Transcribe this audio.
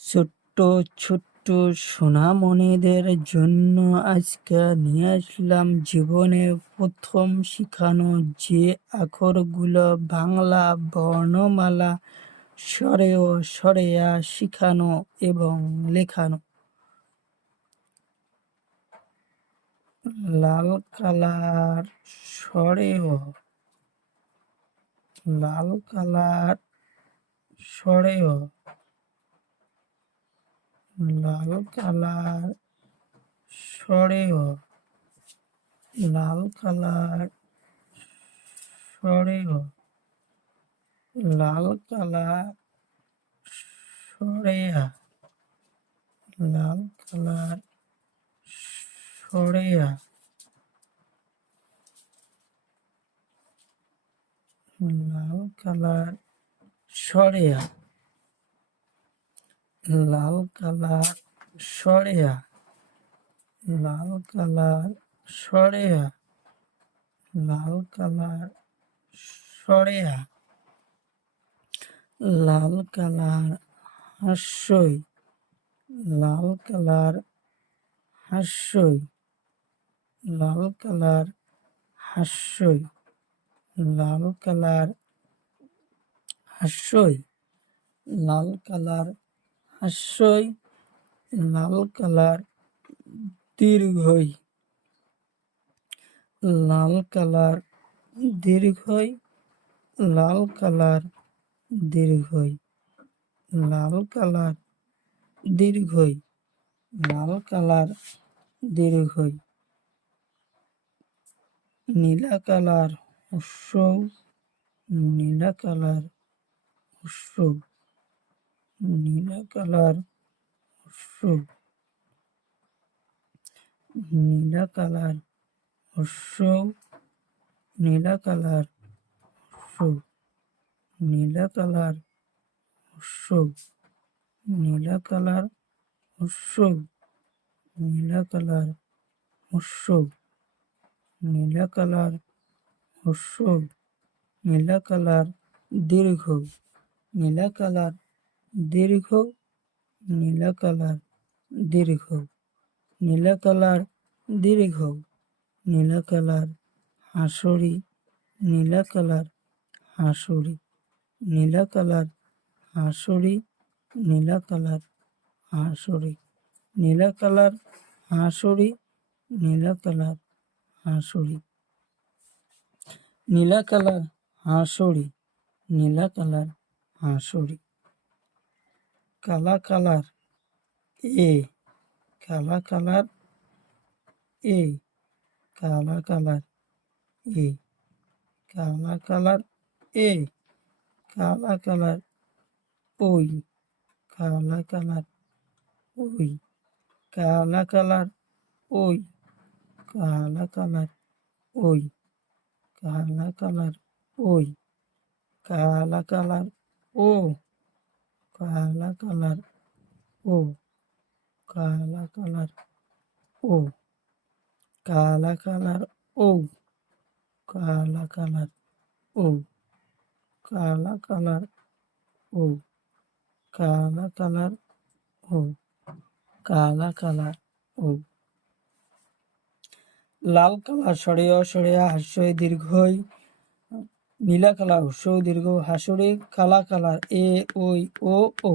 ছোট্ট ছোট্ট সোনামণিদের জন্য আজকে নিয়ে আসলাম জীবনে প্রথম শেখানো যে অক্ষরগুলো বাংলা বর্ণমালা স্বরে ও স্বরেয়া শেখানো এবং লেখানো। লাল কালার স্বরেয়, লাল কালার স্বরেয়, লাল কালার স্বরেয়, লাল কালার স্বরেয়, লাল কালার স্বরেয়া, লাল কালার স্বরেয়া, লাল কালার স্বরেয়া, লাল কালার স্বরেয়া, লাল কালার স্বরেয়া, লাল কালার স্বরেয়া, লাল কালার হাস্যই, লাল কালার হাস্যই, লাল কালার হাস্যই, লাল কালার হাস্যই, লাল কালার হাস্যই, লাল কালার দীর্ঘই, লাল কালার দীর্ঘই, লাল কালার দীর্ঘই, লাল কালার দীর্ঘই, লাল কালার দীর্ঘই, নীলা কালার উৎসব, নীলা কালার উৎসব, নীলা কালার উৎসব, নীলা কালার উৎসব, নীলা কালার উৎসব, নীলা কালার উৎসব, নীলা কালার উৎসব, নীলা কালার উৎসব, নীলা কালার উৎসব, নীলা কালার দীর্ঘ, নীলা কালার দীর্ঘ, নীলা কালার দীর্ঘ, নীলা কালার দীর্ঘ, নীলা কালার হাসুরি, নীলা কালার হাসুরি, নীলা কালার হাসুরি, নীলা কালার হাসুরি, নীলা কালার হাসুরি, নীলা কালার হাসুরি, নীলা কালার হাসুরি, নীলা কালার হাসুরি, কালা কালার এ, কালা কালার এ, কালা কালার এ, কালা কালার এ, কালা কালার ওই, কালা কালার ওই, কালা কালার ওই, কালা কালার ওই, কালা কালার ওই, কালা কালার ও, কালা কালার ও, কালা কালার ও, কালা কালার ও, কালা কালার ও, কালা কালার ও, কালা কালার ও, কালা কালার ও, লাল কালার সরেয় সরেয়া হাস্যই দীর্ঘই, নীলা কালার উৎস দীর্ঘ হাসুরি, কালা কালার এ ওই ও ও।